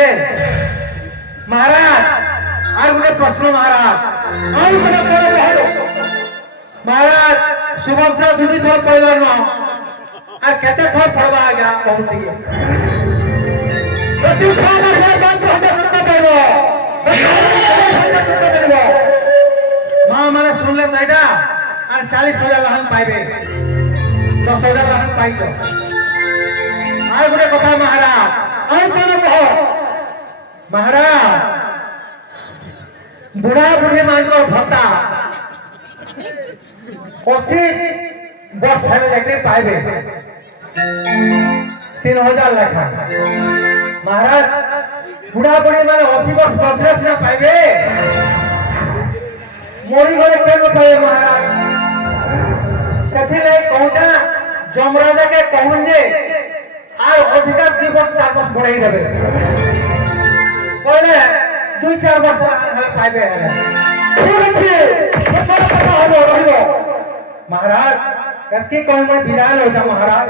କହିଲେ ମହାରାଜ আর গোটে প্রশ্ন মহারাজ আর গোটে বড় বড় মহারাজ সুভদ্রা দুই থর পড়ল ন আর কেতে থর পড়বা আজ্ঞা কোন দিকে প্রতি থর আর 50,000 টাকা পাইব মা মানে শুনলে তো এটা আর 40,000 লাহান পাইবে 10,000 লাহান পাইতো আর গোটে কথা মহারাজ আর বড় বড় মহারাজ বুড়া বুড়ি মানকর ভত্তা 80 বর্ষ হলে যাকে পাইবে 3,000 লেখা মহারাজ বুড়া বুড়ি মানে 80 বর্ষ বছরে সিনা পাইবে মরি গলে কেন পাইবে মহারাজ সেথিলে কোনটা যমরাজাকে কহন যে আর অধিকার 2 বর্ষ 4 বর্ষ বড়াই দেবে কইলে 2-4 বর্ষ হলে পাইবে महाराज কি কই মই বিদায় লইতা মহারাজ